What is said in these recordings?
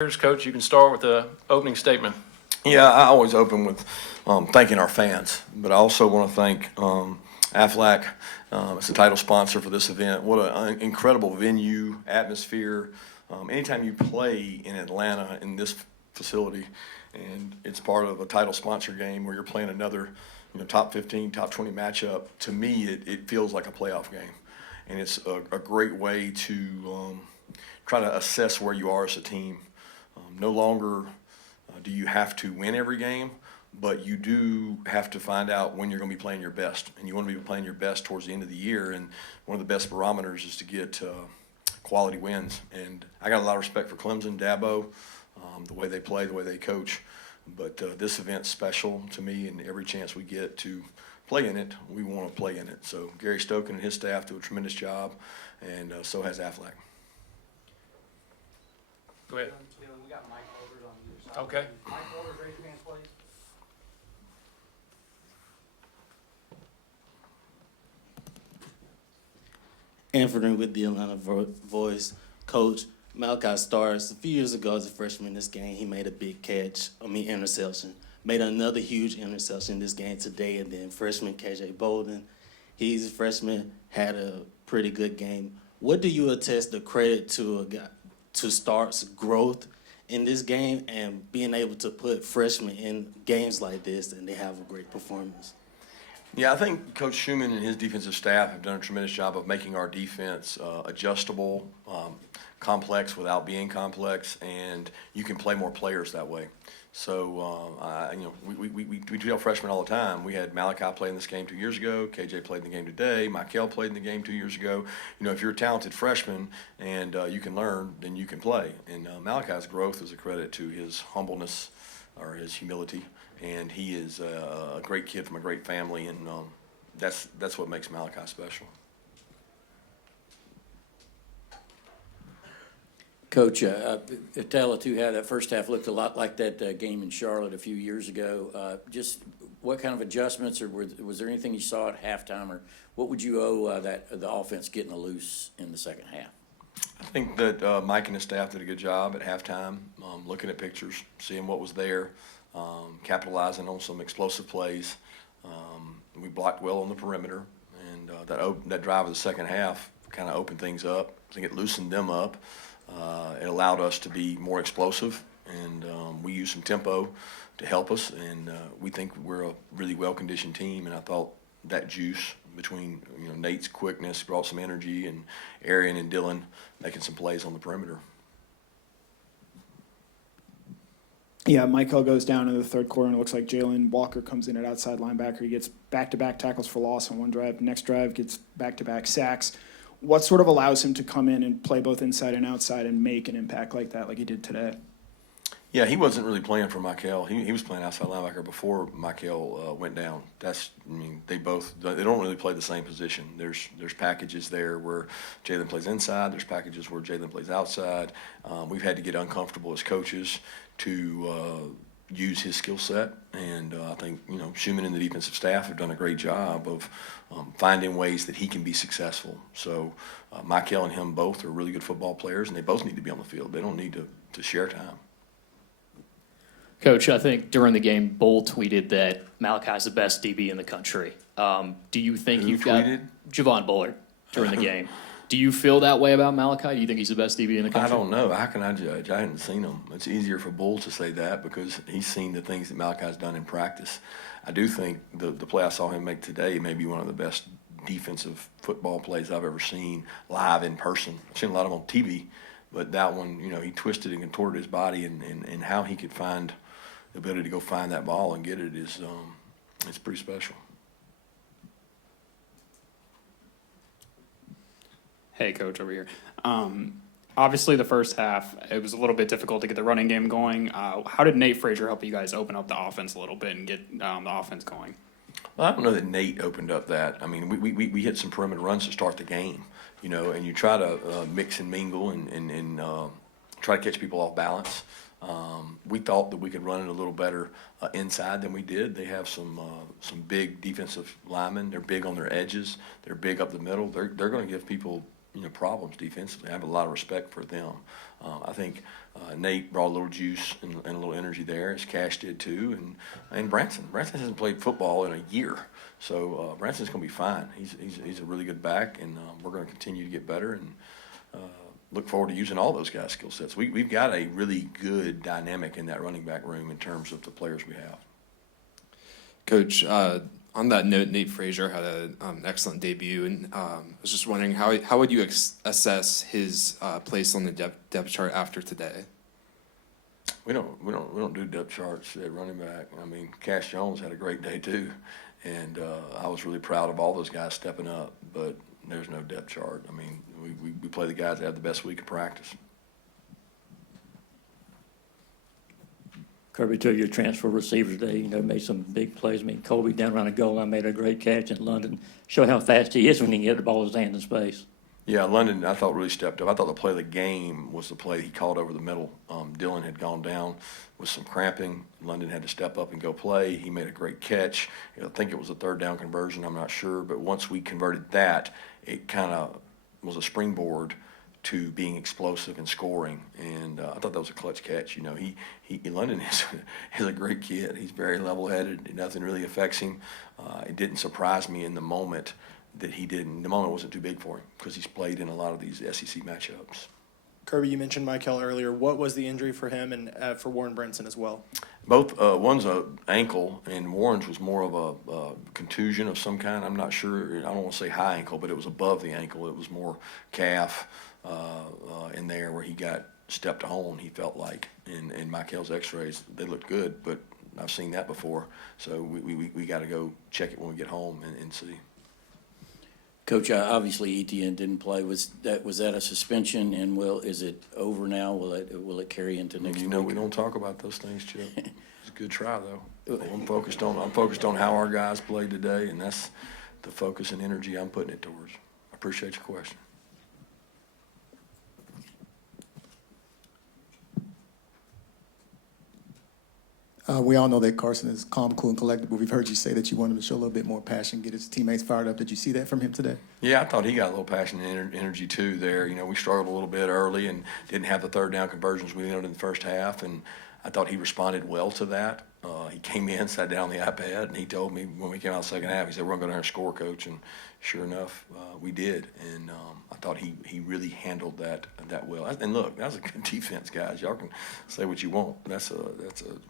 Coach, you can start with the opening statement. Yeah, I always open with thanking our fans, but I also want to thank Aflac as the title sponsor for this event. What an incredible venue, atmosphere. Anytime you play in Atlanta in this facility, and it's part of a title sponsor game where you're playing another, top 15, top 20 matchup, to me it feels like a playoff game, and it's a great way to try to assess where you are as a team. No longer do you have to win every game, but you do have to find out when you're going to be playing your best. And you want to be playing your best towards the end of the year. And one of the best barometers is to get quality wins. And I got a lot of respect for Clemson, Dabo, the way they play, the way they coach. But this event's special to me, and every chance we get to play in it, we want to play in it. So Gary Stoken and his staff do a tremendous job, and so has Aflac. Go ahead. We got mic holders on either side. Okay. Mic holders, raise your hands, please. Anthony with the Atlanta Voice. Coach, Malachi Starks, a few years ago as a freshman in this game, he made a big interception. Made another huge interception in this game today, and then freshman KJ Bolden, he's a freshman, had a pretty good game. What do you attest the credit to Starks' growth in this game and being able to put freshmen in games like this and they have a great performance? Yeah, I think Coach Schumann and his defensive staff have done a tremendous job of making our defense adjustable, complex without being complex, and you can play more players that way. So, we tell freshmen all the time. We had Malachi play in this game 2 years ago. KJ played in the game today. Michael played in the game 2 years ago. If you're a talented freshman and you can learn, then you can play. And Malachi's growth is a credit to his humbleness or his humility. And he is a great kid from a great family, and that's what makes Malachi special. Coach, Tala too had that first half looked a lot like that game in Charlotte a few years ago. Just what kind of adjustments, or was there anything you saw at halftime, or what would you owe the offense getting loose in the second half? I think that Mike and his staff did a good job at halftime, looking at pictures, seeing what was there, capitalizing on some explosive plays. We blocked well on the perimeter, and that drive of the second half kind of opened things up. I think it loosened them up. It allowed us to be more explosive, and we used some tempo to help us, and we think we're a really well-conditioned team, and I thought that juice between Nate's quickness brought some energy, and Arian and Dylan making some plays on the perimeter. Yeah, Michael goes down in the third quarter, and it looks like Jalon Walker comes in at outside linebacker. He gets back-to-back tackles for loss on one drive. Next drive gets back-to-back sacks. What sort of allows him to come in and play both inside and outside and make an impact like that, like he did today? Yeah, he wasn't really playing for Michael. He was playing outside linebacker before Michael went down. They don't really play the same position. There's packages there where Jalon plays inside. There's packages where Jalon plays outside. We've had to get uncomfortable as coaches to use his skill set, and I think Schumann and the defensive staff have done a great job of finding ways that he can be successful. So Michael and him both are really good football players, and they both need to be on the field. They don't need to share time. Coach, I think during the game, Bull tweeted that Malachi's the best DB in the country. Do you think you've tweeted? got Javon Bullard during the game? Do you feel that way about Malachi? Do you think he's the best DB in the country? I don't know. How can I judge? I hadn't seen him. It's easier for Bull to say that because he's seen the things that Malachi's done in practice. I do think the play I saw him make today may be one of the best defensive football plays I've ever seen live in person. I've seen a lot of them on TV, but that one, he twisted and contorted his body, and how he could find the ability to go find that ball and get it is it's pretty special. Hey, Coach, over here. Obviously, the first half, it was a little bit difficult to get the running game going. How did Nate Frazier help you guys open up the offense a little bit and get the offense going? Well, I don't know that Nate opened up that. I mean, we hit some perimeter runs to start the game, and you try to mix and mingle and try to catch people off balance. We thought that we could run it a little better inside than we did. They have some big defensive linemen. They're big on their edges. They're big up the middle. They're going to give people problems defensively. I have a lot of respect for them. I think Nate brought a little juice and a little energy there, as Cash did too, and Branson. Branson hasn't played football in a year, so Branson's going to be fine. He's a really good back, and we're going to continue to get better and look forward to using all those guys' skill sets. We've got a really good dynamic in that running back room in terms of the players we have. Coach, on that note, Nate Frazier had an excellent debut, and I was just wondering how would you assess his place on the depth chart after today? We don't do depth charts at running back. I mean, Cash Jones had a great day too, and I was really proud of all those guys stepping up. But there's no depth chart. I mean, we play the guys that have the best week of practice. Kirby, to your transfer receiver today, made some big plays. I mean, Colby down around the goal line made a great catch in London. Show how fast he is when he can get the ball in his hand in space. Yeah, London, I thought, really stepped up. I thought the play of the game was the play he called over the middle. Dylan had gone down with some cramping. London had to step up and go play. He made a great catch. I think it was a third down conversion. I'm not sure. But once we converted that, it kind of was a springboard to being explosive and scoring, and I thought that was a clutch catch. London is a great kid. He's very level-headed. Nothing really affects him. It didn't surprise me in the moment that he didn't. The moment wasn't too big for him because he's played in a lot of these SEC matchups. Kirby, you mentioned Michael earlier. What was the injury for him and for Warren Brinson as well? Both, one's an ankle, and Warren's was more of a contusion of some kind. I'm not sure. I don't want to say high ankle, but it was above the ankle. It was more calf in there where he got stepped on, he felt like. And Michael's x-rays, they looked good, but I've seen that before. So we got to go check it when we get home and see. Coach, obviously Etienne didn't play. Was that a suspension, and is it over now? Will it carry into next week? We don't talk about those things, Chip. It's a good try though. I'm focused on how our guys played today, and that's the focus and energy I'm putting it towards. I appreciate your question. We all know that Carson is calm, cool, and collected, but we've heard you say that you want him to show a little bit more passion, get his teammates fired up. Did you see that from him today? Yeah, I thought he got a little passion and energy too there. We struggled a little bit early and didn't have the third down conversions we needed in the first half, and I thought he responded well to that. He came in, sat down on the iPad, and he told me when we came out the second half, he said, "We're going to go down and score, Coach." And sure enough, we did. And I thought he really handled that well. And look, that was a good defense, guys. Y'all can say what you want. That's a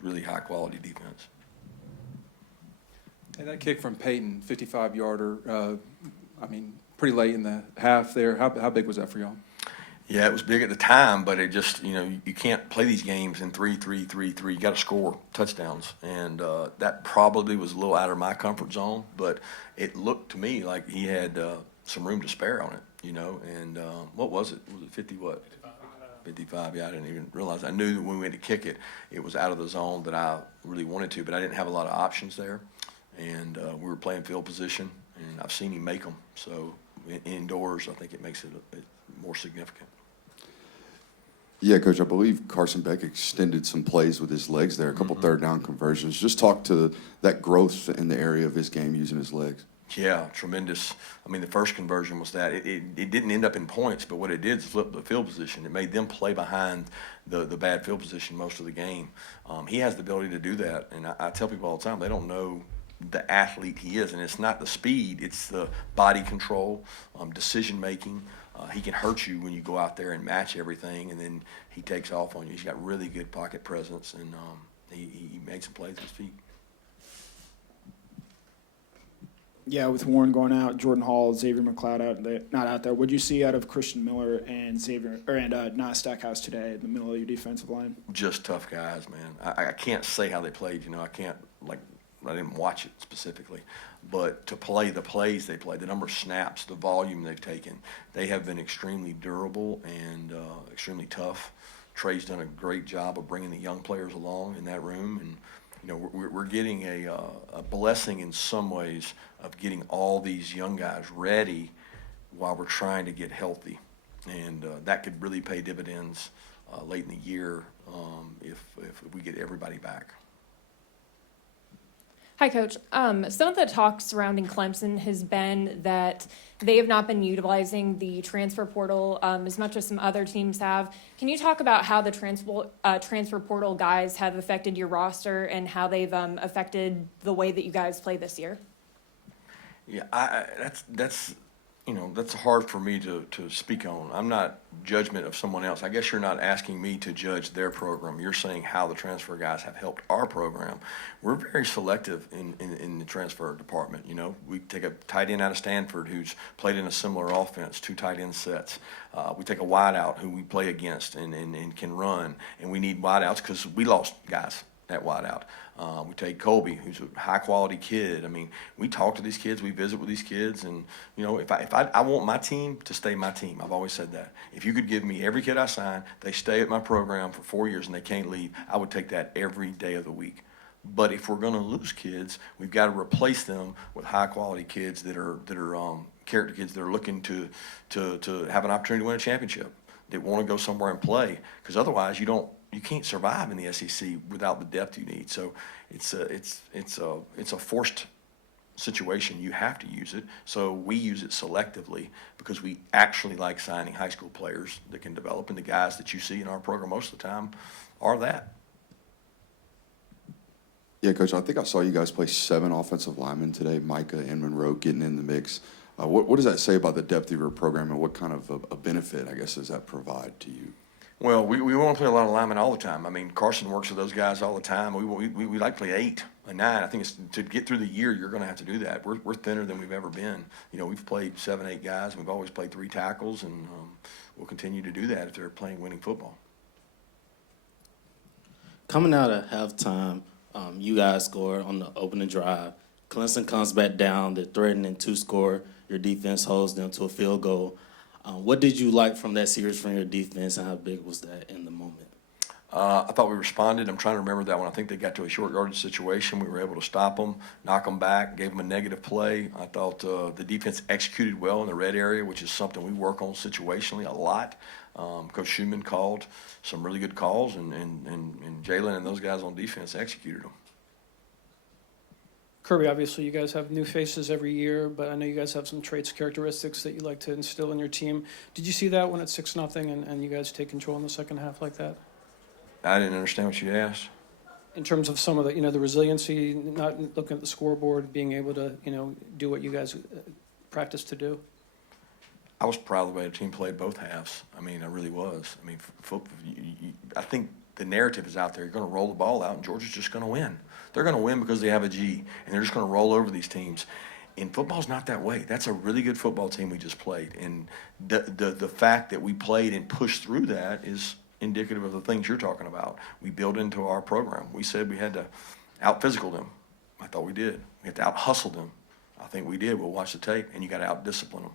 really high-quality defense. And that kick from Peyton, 55-yarder, pretty late in the half there. How big was that for y'all? Yeah, it was big at the time, but it just, you can't play these games in 3-3-3-3. You got to score touchdowns. And that probably was a little out of my comfort zone, but it looked to me like he had some room to spare on it, And what was it? Was it 50 what? 55, yeah, I didn't even realize. I knew that when we went to kick it, it was out of the zone that I really wanted to, but I didn't have a lot of options there. And we were playing field position, and I've seen him make them. So indoors, I think it makes it more significant. Yeah, Coach, I believe Carson Beck extended some plays with his legs there, a couple third down conversions. Just talk to that growth in the area of his game using his legs. Yeah, tremendous. The first conversion was that. It didn't end up in points, but what it did is flip the field position. It made them play behind the bad field position most of the game. He has the ability to do that, and I tell people all the time, they don't know the athlete he is, and it's not the speed, it's the body control, decision-making. He can hurt you when you go out there and match everything, and then he takes off on you. He's got really good pocket presence, and he made some plays with his feet. Yeah, with Warren going out, Jordan Hall, Xavier McLeod not out there. What did you see out of Christian Miller and Nas Stackhouse today in the middle of your defensive line? Just tough guys, man. I can't say how they played. I didn't watch it specifically, but to play the plays they played, the number of snaps, the volume they've taken, they have been extremely durable and extremely tough. Trey's done a great job of bringing the young players along in that room, and we're getting a blessing in some ways of getting all these young guys ready while we're trying to get healthy, and that could really pay dividends late in the year if we get everybody back. Hi, Coach. Some of the talk surrounding Clemson has been that they have not been utilizing the transfer portal as much as some other teams have. Can you talk about how the transfer portal guys have affected your roster and how they've affected the way that you guys play this year? Yeah, that's that's hard for me to speak on. I'm not judgment of someone else. I guess you're not asking me to judge their program. You're saying how the transfer guys have helped our program. We're very selective in the transfer department. We take a tight end out of Stanford who's played in a similar offense, 2 tight end sets. We take a wideout who we play against and can run, and we need wideouts because we lost guys at wideout. We take Colby, who's a high-quality kid. I mean, we talk to these kids, we visit with these kids, and if I want my team to stay my team. I've always said that. If you could give me every kid I sign, they stay at my program for 4 years and they can't leave, I would take that every day of the week. But if we're going to lose kids, we've got to replace them with high-quality kids that are character kids that are looking to have an opportunity to win a championship. That want to go somewhere and play, because otherwise you can't survive in the SEC without the depth you need. So it's a forced situation. You have to use it. So we use it selectively because we actually like signing high school players that can develop, and the guys that you see in our program most of the time are that. Yeah, Coach, I think I saw you guys play 7 offensive linemen today, Micah and Monroe getting in the mix. What does that say about the depth of your program, and what kind of a benefit, I guess, does that provide to you? Well, we want to play a lot of linemen all the time. I mean, Carson works with those guys all the time. We like to play 8 or 9. I think to get through the year, you're going to have to do that. We're thinner than we've ever been. We've played 7, 8 guys. We've always played 3 tackles, and we'll continue to do that if they're playing winning football. Coming out of halftime, you guys scored on the opening drive. Clemson comes back down. They're threatening to score. Your defense holds them to a field goal. What did you like from that series from your defense, and how big was that in the moment? I thought we responded. I'm trying to remember that one. I think they got to a short yardage situation. We were able to stop them, knock them back, gave them a negative play. I thought the defense executed well in the red area, which is something we work on situationally a lot. Coach Schumann called some really good calls, and Jalon and those guys on defense executed them. Kirby, obviously you guys have new faces every year, but I know you guys have some traits, characteristics that you like to instill in your team. Did you see that when it's 6-0 and you guys take control in the second half like that? I didn't understand what you asked. In terms of some of the, the resiliency, not looking at the scoreboard, being able to, do what you guys practice to do? I was proud of the way the team played both halves. I mean, I really was. I mean, I think the narrative is out there. You're going to roll the ball out, and Georgia's just going to win. They're going to win because they have a G, and they're just going to roll over these teams. And football's not that way. That's a really good football team we just played. And the fact that we played and pushed through that is indicative of the things you're talking about. We built into our program. We said we had to out-physical them. I thought we did. We had to out-hustle them. I think we did. We'll watch the tape, and you got to out-discipline them.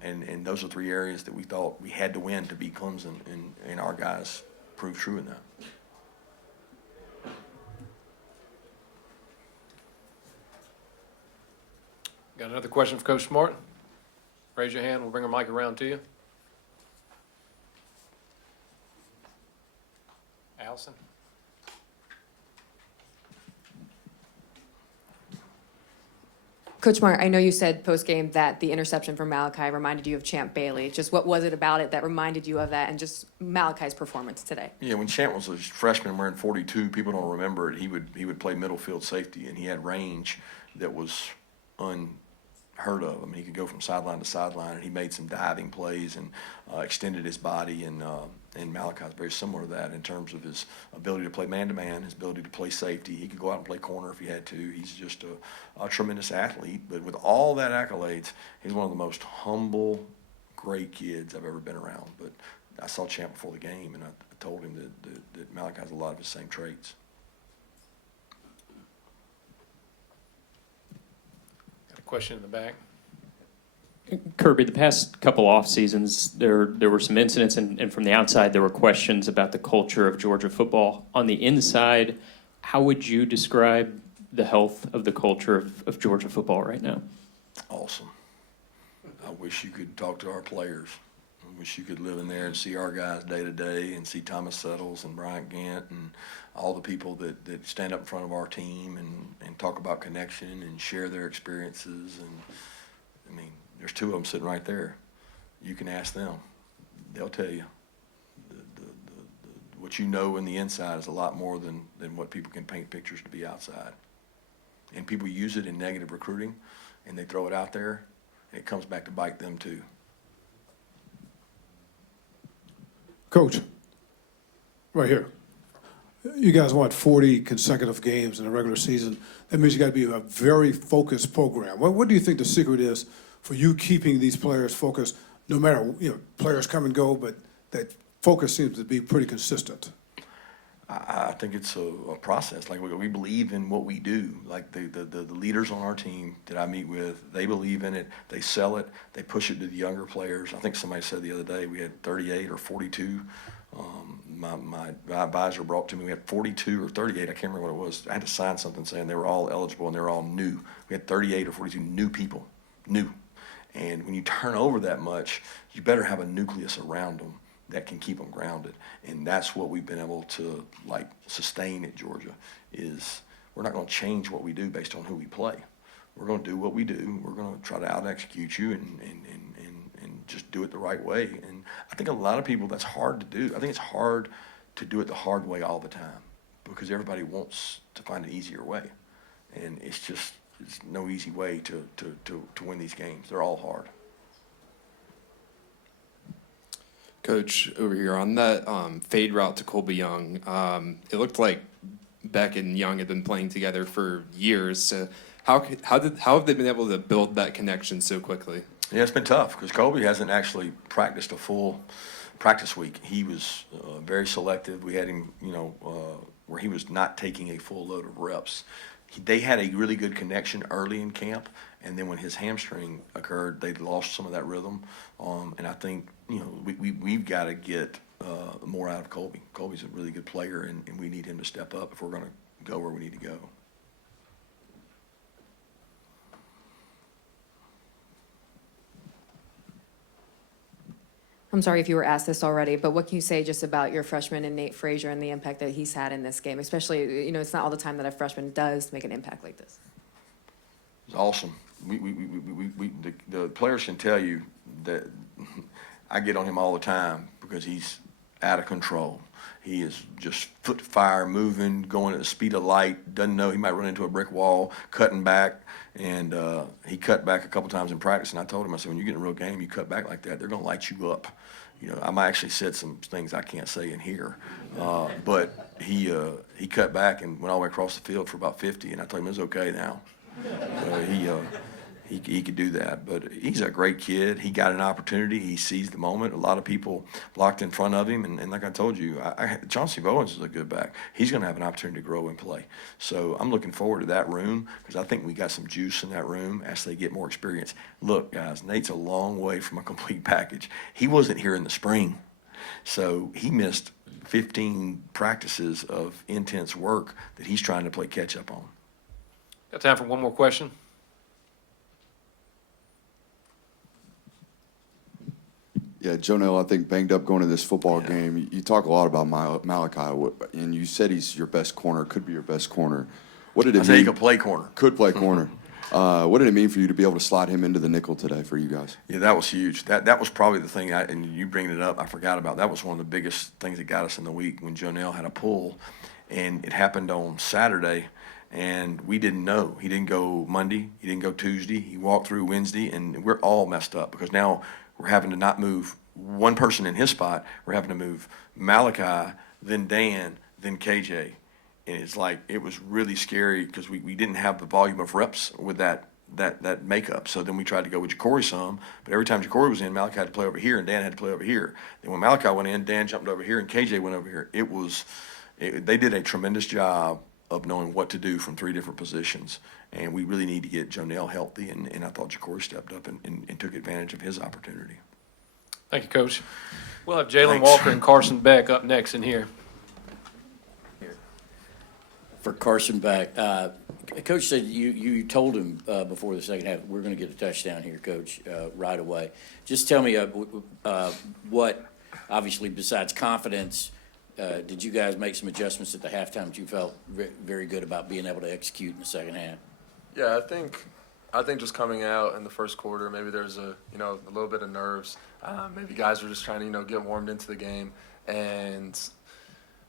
And those are 3 areas that we thought we had to win to beat Clemson, and our guys proved true in that. Got another question for Coach Smart? Raise your hand. We'll bring a mic around to you. Allison? Coach Smart, I know you said post-game that the interception from Malachi reminded you of Champ Bailey. Just what was it about it that reminded you of that, and just Malachi's performance today? Yeah, when Champ was a freshman wearing 42, people don't remember it. He would play middle field safety, and he had range that was unheard of. I mean, he could go from sideline to sideline, and he made some diving plays and extended his body. And Malachi is very similar to that in terms of his ability to play man-to-man, his ability to play safety. He could go out and play corner if he had to. He's just a tremendous athlete. But with all that accolades, he's one of the most humble, great kids I've ever been around. But I saw Champ before the game, and I told him that Malachi has a lot of his same traits. Got a question in the back. Kirby, the past couple off seasons, there were some incidents, and from the outside, there were questions about the culture of Georgia football. On the inside, how would you describe the health of the culture of Georgia football right now? Awesome. I wish you could talk to our players. Wish you could live in there and see our guys day to day and see Thomas Settles and Bryant Gant and all the people that stand up in front of our team and talk about connection and share their experiences. And, I mean, there's two of them sitting right there. You can ask them. They'll tell you. What you know in the inside is a lot more than what people can paint pictures to be outside. And people use it in negative recruiting, and they throw it out there, and it comes back to bite them too. Coach, right here. You guys won 40 consecutive games in the regular season. That means you got to be a very focused program. What do you think the secret is for you keeping these players focused, no matter, players come and go, but that focus seems to be pretty consistent? I think it's a process. Like, we believe in what we do. Like, the leaders on our team that I meet with, they believe in it. They sell it. They push it to the younger players. I think somebody said the other day we had 38 or 42. My advisor brought to me, we had 42 or 38. I can't remember what it was. I had to sign something saying they were all eligible and they were all new. We had 38 or 42 new people, new. And when you turn over that much, you better have a nucleus around them that can keep them grounded. And that's what we've been able to, sustain at Georgia, is we're not going to change what we do based on who we play. We're going to do what we do. We're going to try to out-execute you and just do it the right way. And I think a lot of people, that's hard to do. I think it's hard to do it the hard way all the time because everybody wants to find an easier way. And it's no easy way to win these games. They're all hard. Coach, over here on that fade route to Colby Young, it looked like Beck and Young had been playing together for years. So how have they been able to build that connection so quickly? Yeah, it's been tough because Colby hasn't actually practiced a full practice week. He was very selective. We had him, where he was not taking a full load of reps. They had a really good connection early in camp, and then when his hamstring occurred, they lost some of that rhythm. And I think, we've got to get more out of Colby. Colby's a really good player, and we need him to step up if we're going to go where we need to go. I'm sorry if you were asked this already, but what can you say just about your freshman and Nate Frazier and the impact that he's had in this game? Especially, it's not all the time that a freshman does make an impact like this. It's awesome. The players can tell you that I get on him all the time because he's out of control. He is just foot fire, moving, going at the speed of light, doesn't know he might run into a brick wall, cutting back. And he cut back a couple times in practice, and I told him, I said, when you get in a real game, you cut back like that, they're going to light you up. I might actually said some things I can't say in here. But he cut back and went all the way across the field for about 50, and I told him it was okay now. He could do that. But he's a great kid. He got an opportunity. He seized the moment. A lot of people blocked in front of him. And like I told you, Chauncey Bowens is a good back. He's going to have an opportunity to grow and play. So I'm looking forward to that room because I think we got some juice in that room as they get more experience. Look, guys, Nate's a long way from a complete package. He wasn't here in the spring. So he missed 15 practices of intense work that he's trying to play catch up on. Got time for one more question? Yeah, Jonell, I think banged up going to this football game. You talk a lot about Malachi, and you said he's your best corner, could be your best corner. What did it mean? I said he could play corner. Could play corner. What did it mean for you to be able to slide him into the nickel today for you guys? Yeah, that was huge. That was probably the thing, and you bringing it up, I forgot about. That was one of the biggest things that got us in the week when Jonell had a pull, and it happened on Saturday, and we didn't know. He didn't go Monday. He didn't go Tuesday. He walked through Wednesday, and we're all messed up because now we're having to not move one person in his spot. We're having to move Malachi, then Dan, then KJ. And it's like, it was really scary because we didn't have the volume of reps with that makeup. So then we tried to go with Ja'Cory some, but every time Ja'Cory was in, Malachi had to play over here and Dan had to play over here. Then when Malachi went in, Dan jumped over here and KJ went over here. They did a tremendous job of knowing what to do from three different positions. And we really need to get Jonell healthy, and I thought Ja'Cory stepped up and took advantage of his opportunity. Thank you, Coach. We'll have Jalon Thanks. Walker and Carson Beck up next in here. for Carson Beck. Coach said you told him before the second half, we're going to get a touchdown here, Coach, right away. Just tell me what, obviously, besides confidence, did you guys make some adjustments at the halftime that you felt very good about being able to execute in the second half? Yeah, I think just coming out in the first quarter, maybe there's a little bit of nerves. Maybe guys were just trying to get warmed into the game. And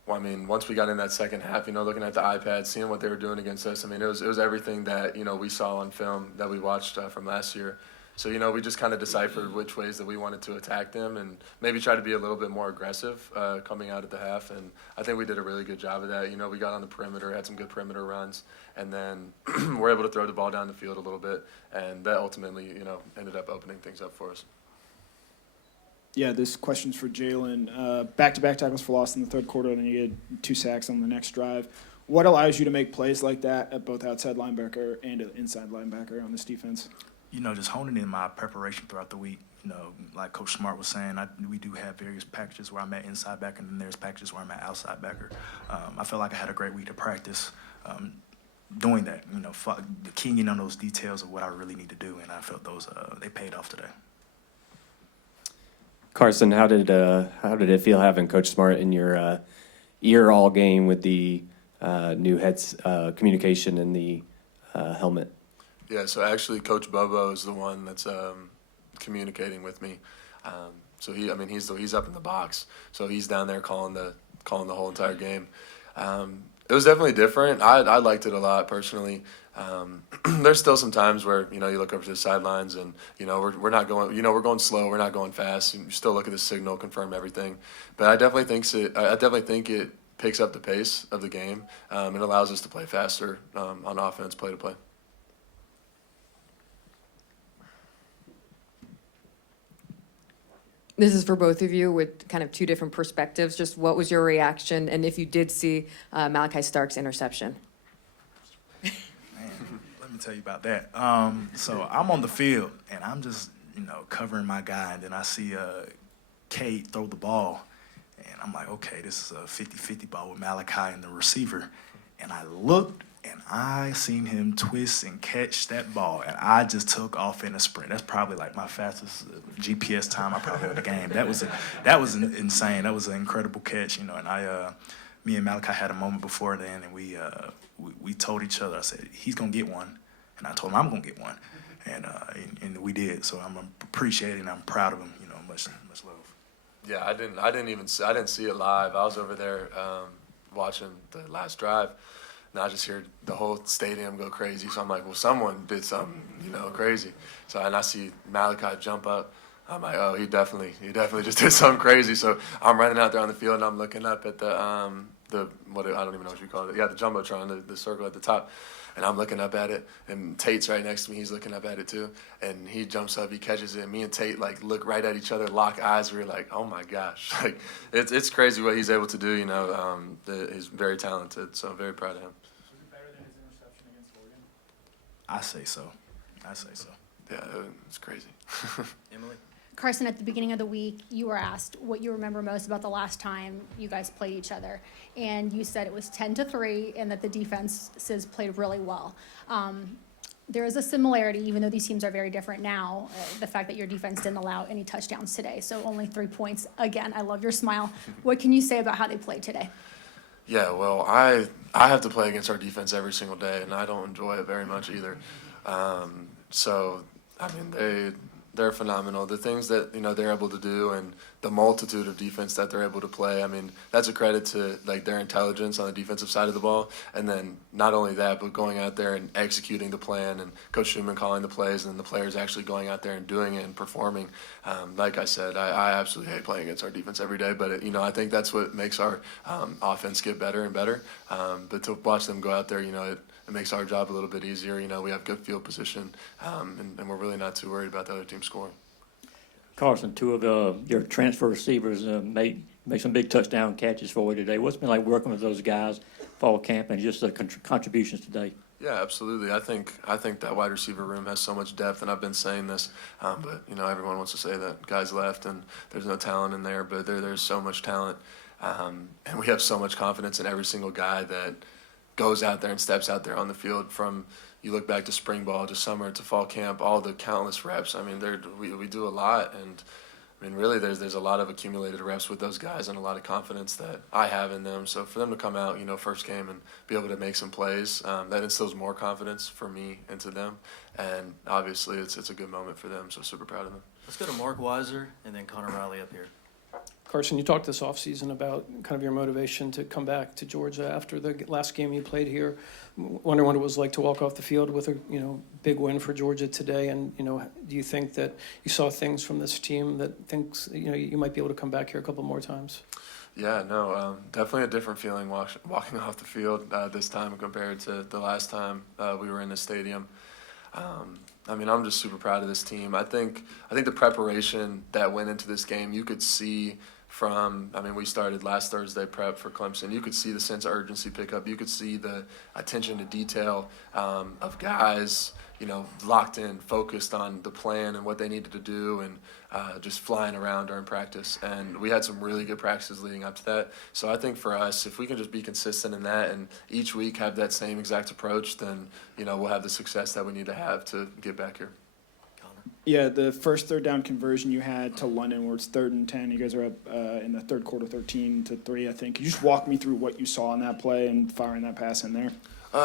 well, I mean, once we got in that second half, looking at the iPad, seeing what they were doing against us, I mean, it was everything that we saw on film that we watched from last year. So we just kind of deciphered which ways that we wanted to attack them and maybe try to be a little bit more aggressive coming out at the half. And I think we did a really good job of that. We got on the perimeter, had some good perimeter runs, and then we're able to throw the ball down the field a little bit, and that ultimately ended up opening things up for us. Yeah, this question's for Jalon. Back-to-back tackles for loss in the third quarter, and then you get 2 sacks on the next drive. What allows you to make plays like that at both outside linebacker and inside linebacker on this defense? Just honing in my preparation throughout the week. Like Coach Smart was saying, we do have various packages where I'm at inside backer, and then there's packages where I'm at outside backer. I feel like I had a great week to practice doing that, keying in on those details of what I really need to do, and I felt those they paid off today. Carson, how did it feel having Coach Smart in your ear all game with the new heads communication in the helmet? Yeah, so actually Coach Bobo is the one that's communicating with me. So he's up in the box, so he's down there calling the whole entire game. It was definitely different. I liked it a lot personally. There's still some times where you look over to the sidelines and we're not going we're going slow, we're not going fast. You still look at the signal, confirm everything. But I definitely think it picks up the pace of the game. It allows us to play faster on offense, play to play. This is for both of you with kind of 2 different perspectives. Just what was your reaction, and if you did see Malachi Stark's interception? Man, let me tell you about that. So I'm on the field, and I'm just, covering my guy, and then I see Cade throw the ball, and I'm like, okay, this is a 50-50 ball with Malachi and the receiver. And I looked, and I seen him twist and catch that ball, and I just took off in a sprint. That's probably like my fastest GPS time I probably had in the game. That was insane. That was an incredible catch, and me and Malachi had a moment before then, and we told each other. I said he's gonna get one, and I told him I'm gonna get one, and we did. So I'm appreciating. And I'm proud of him. Much love. Yeah, I didn't see it live. I was over there watching the last drive. And I just hear the whole stadium go crazy. So I'm like, well, someone did something, crazy. So, and I see Malachi jump up. I'm like, oh, he definitely just did something crazy. So I'm running out there on the field, and I'm looking up at I don't even know what you call it. Yeah, the jumbotron, the circle at the top. And I'm looking up at it, and Tate's right next to me. He's looking up at it too. And he jumps up, he catches it. And me and Tate look right at each other, lock eyes. We're like, oh my gosh, it's crazy what he's able to do. He's very talented. So I'm very proud of him. Was it better than his interception against Oregon? I say so. Yeah, it's crazy. Emily? Carson, at the beginning of the week, you were asked what you remember most about the last time you guys played each other. And you said it was 10-3 and that the defenses played really well. There is a similarity, even though these teams are very different now, the fact that your defense didn't allow any touchdowns today. So only 3 points. Again, I love your smile. What can you say about how they played today? Yeah, well, I have to play against our defense every single day, and I don't enjoy it very much either. So, I mean, they're phenomenal. The things that they're able to do, and the multitude of defense that they're able to play. I mean, that's a credit to their intelligence on the defensive side of the ball. And then not only that, but going out there and executing the plan, and Coach Schumann calling the plays, and the players actually going out there and doing it and performing. Like I said, I absolutely hate playing against our defense every day. But I think that's what makes our offense get better and better. But to watch them go out there, it makes our job a little bit easier. We have good field position, and we're really not too worried about the other team scoring. Carson, 2 of your transfer receivers made some big touchdown catches for you today. What's it been like working with those guys, fall camp, and just the contributions today? Yeah, absolutely. I think that wide receiver room has so much depth, and I've been saying this, but everyone wants to say that guys left and there's no talent in there, but there's so much talent, and we have so much confidence in every single guy that goes out there and steps out there on the field. From you look back to spring ball, to summer, to fall camp, all the countless reps. I mean, we do a lot, and I mean, really, there's a lot of accumulated reps with those guys and a lot of confidence that I have in them. So for them to come out, first game and be able to make some plays, that instills more confidence for me into them. And obviously, it's a good moment for them. So super proud of them. Let's go to Mark Weiser and then Connor Riley up here. Carson, you talked this offseason about kind of your motivation to come back to Georgia after the last game you played here. Wonder what it was like to walk off the field with a big win for Georgia today, and do you think that you saw things from this team that thinks you might be able to come back here a couple more times? Yeah, no, definitely a different feeling walking off the field this time compared to the last time we were in the stadium. I mean, I'm just super proud of this team. I think the preparation that went into this game, you could see we started last Thursday prep for Clemson. You could see the sense of urgency pick up. You could see the attention to detail of guys, locked in, focused on the plan and what they needed to do, and just flying around during practice. And we had some really good practices leading up to that. So I think for us, if we can just be consistent in that and each week have that same exact approach, then, we'll have the success that we need to have to get back here. Yeah, the first third down conversion you had to London, where it's 3rd and 10. You guys are up in the third quarter, 13-3, I think. Could you just walk me through what you saw on that play and firing that pass in there?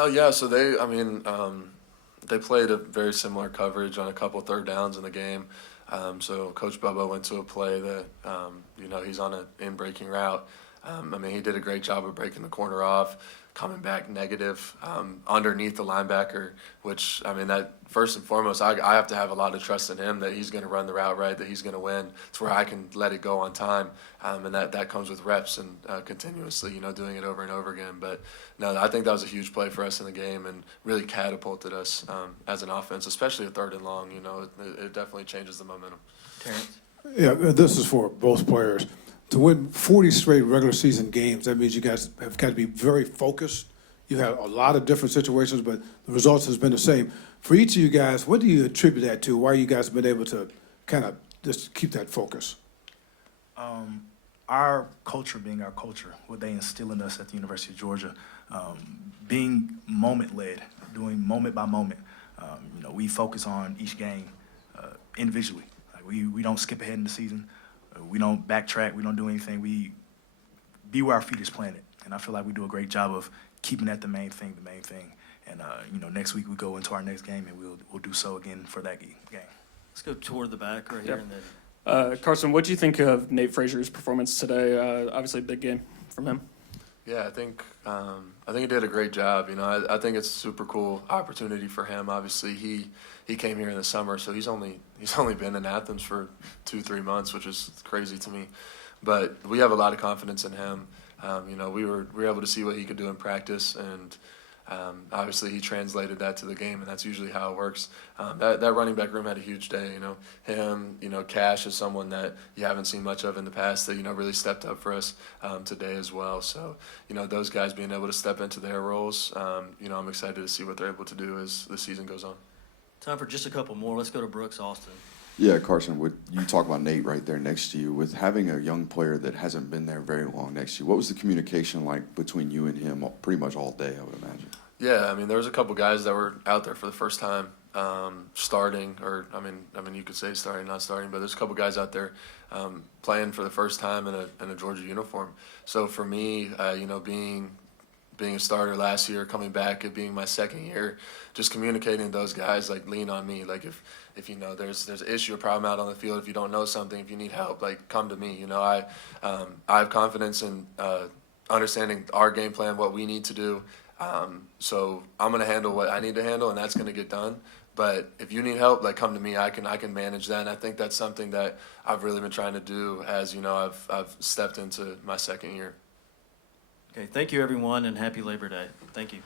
Yeah. So they played a very similar coverage on a couple third downs in the game. So Coach Bubba went to a play that he's on an in-breaking route. He did a great job of breaking the corner off, coming back negative underneath the linebacker, which, that first and foremost, I have to have a lot of trust in him that he's going to run the route right, that he's going to win. It's where I can let it go on time, and that comes with reps and continuously, doing it over and over again. But, no, I think that was a huge play for us in the game and really catapulted us as an offense, especially a 3rd and long. It definitely changes the momentum. Terrence? Yeah, this is for both players. To win 40 straight regular season games, that means you guys have got to be very focused. You've had a lot of different situations, but the results has been the same. For each of you guys, what do you attribute that to? Why you guys have been able to kind of just keep that focus? Our culture being our culture, what they instill in us at the University of Georgia, being moment-led, doing moment by moment. We focus on each game individually. Like we don't skip ahead in the season. We don't backtrack. We don't do anything. We be where our feet is planted. And I feel like we do a great job of keeping that the main thing. And, next week we go into our next game, and we'll do so again for that game. Let's go toward the back right here. And then Carson, what do you think of Nate Frazier's performance today? Obviously, a big game from him. Yeah, I think he did a great job. I think it's a super cool opportunity for him. Obviously, he came here in the summer, so he's only been in Athens for 2-3 months, which is crazy to me. But we have a lot of confidence in him. We were able to see what he could do in practice, and obviously he translated that to the game, and that's usually how it works. That running back room had a huge day. Him, Cash is someone that you haven't seen much of in the past that really stepped up for us today as well. So those guys being able to step into their roles, I'm excited to see what they're able to do as the season goes on. time for just a couple more. Let's go to Brooks Austin. Yeah, Carson, you talk about Nate right there next to you. With having a young player that hasn't been there very long next to you, what was the communication like between you and him pretty much all day, I would imagine? Yeah, there was a couple guys that were out there for the first time starting, or you could say starting, not starting, but there's a couple guys out there playing for the first time in a Georgia uniform. So for me, being a starter last year, coming back, it being my second year, just communicating to those guys, like, lean on me. Like, if there's an issue or problem out on the field, if you don't know something, if you need help, like, come to me. I have confidence in understanding our game plan, what we need to do. So I'm going to handle what I need to handle, and that's going to get done. But if you need help, like, come to me. I can manage that. And I think that's something that I've really been trying to do as, I've stepped into my second year. Okay, thank you, everyone, and happy Labor Day. Thank you.